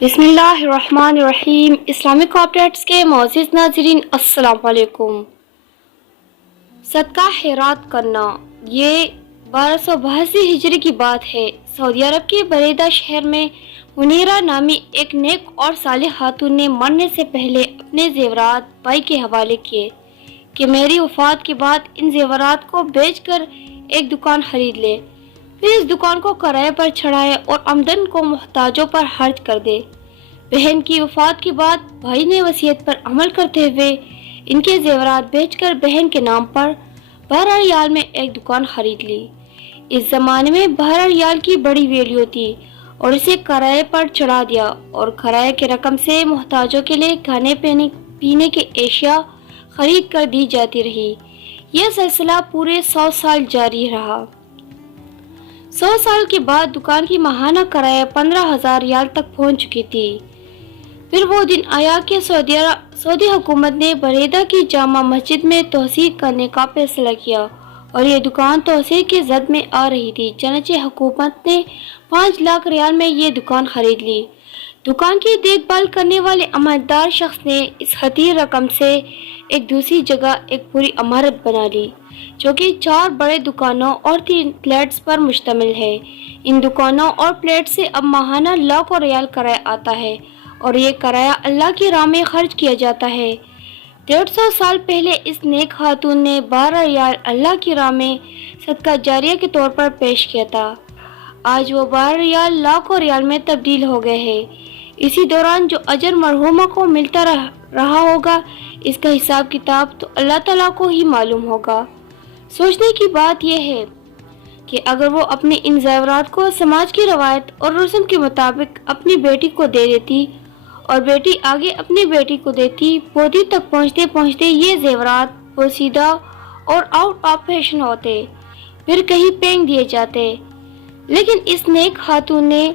بسم اللہ الرحمن الرحیم۔ اسلامک اپڈیٹس کے معزز ناظرین السلام علیکم۔ صدقہ خیرات کرنا، یہ 1282 ہجری کی بات ہے۔ سعودی عرب کے بریدہ شہر میں منیرہ نامی ایک نیک اور صالح خاتون نے مرنے سے پہلے اپنے زیورات بھائی کے حوالے کیے کہ میری وفات کے بعد ان زیورات کو بیچ کر ایک دکان خرید لے، پھر اس دکان کو کرائے پر چڑھائے اور آمدن کو محتاجوں پر خرچ کر دے۔ بہن کی وفات کے بعد بھائی نے وصیت پر عمل کرتے ہوئے ان کے زیورات بیچ کر بہن کے نام پر 12 ریال میں ایک دکان خرید لی۔ اس زمانے میں 12 ریال کی بڑی ویلیو تھی اور اسے کرائے پر چڑھا دیا اور کرائے کی رقم سے محتاجوں کے لیے کھانے پینے کے اشیاء خرید کر دی جاتی رہی۔ یہ سلسلہ پورے 100 سال جاری رہا۔ 100 سال کے بعد دکان کی ماہانہ کرایہ 15,000 ریال تک پہنچ چکی تھی۔ پھر وہ دن آیا کہ سعودی حکومت نے بریدہ کی جامع مسجد میں توسیع کرنے کا فیصلہ کیا اور یہ دکان توسیع کی زد میں آ رہی تھی، چنانچہ حکومت نے 5 لاکھ ریال میں یہ دکان خرید لی۔ دکان کی دیکھ بھال کرنے والے عملدار شخص نے اس خطیر رقم سے ایک دوسری جگہ ایک پوری عمارت بنا لی، جو کہ 4 بڑے دکانوں اور 3 فلیٹس پر مشتمل ہے۔ ان دکانوں اور فلیٹ سے اب ماہانہ لاکھوں ریال کرایہ آتا ہے اور یہ کرایہ اللہ کی راہ میں خرچ کیا جاتا ہے۔ 150 سال پہلے اس نیک خاتون نے 12 ریال اللہ کی راہ میں صدقہ جاریہ کے طور پر پیش کیا تھا۔ آج وہ 12 ریال لاکھوں ریال میں تبدیل ہو گئے ہیں۔ اسی دوران جو اجر مرحومہ کو ملتا رہا ہوگا، اس کا حساب کتاب تو اللہ تعالیٰ کو ہی معلوم ہوگا۔ سوچنے کی بات یہ ہے کہ اگر وہ اپنے ان زیورات کو سماج کی روایت اور رسم کے مطابق اپنی بیٹی کو دے دیتی اور بیٹی آگے اپنی بیٹی کو دیتی، پوتی تک پہنچتے پہنچتے یہ زیورات پوسیدہ اور آؤٹ آف فیشن ہوتے، پھر کہیں پھینک دیے جاتے۔ لیکن اس نیک خاتون نے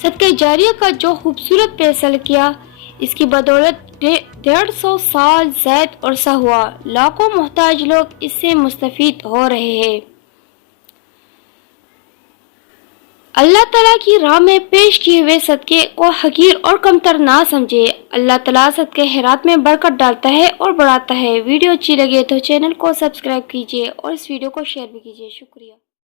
صدقہ جاریہ کا جو خوبصورت فیصلہ کیا، اس کی بدولت 150 سال زائد عرصہ ہوا، لاکھوں محتاج لوگ اس سے مستفید ہو رہے ہیں۔ اللہ تعالیٰ کی راہ میں پیش کیے ہوئے صدقے کو حقیر اور کمتر نہ سمجھے۔ اللہ تعالیٰ صدقہ خیرات میں برکت ڈالتا ہے اور بڑھاتا ہے۔ ویڈیو اچھی لگے تو چینل کو سبسکرائب کیجیے اور اس ویڈیو کو شیئر بھی کیجیے۔ شکریہ۔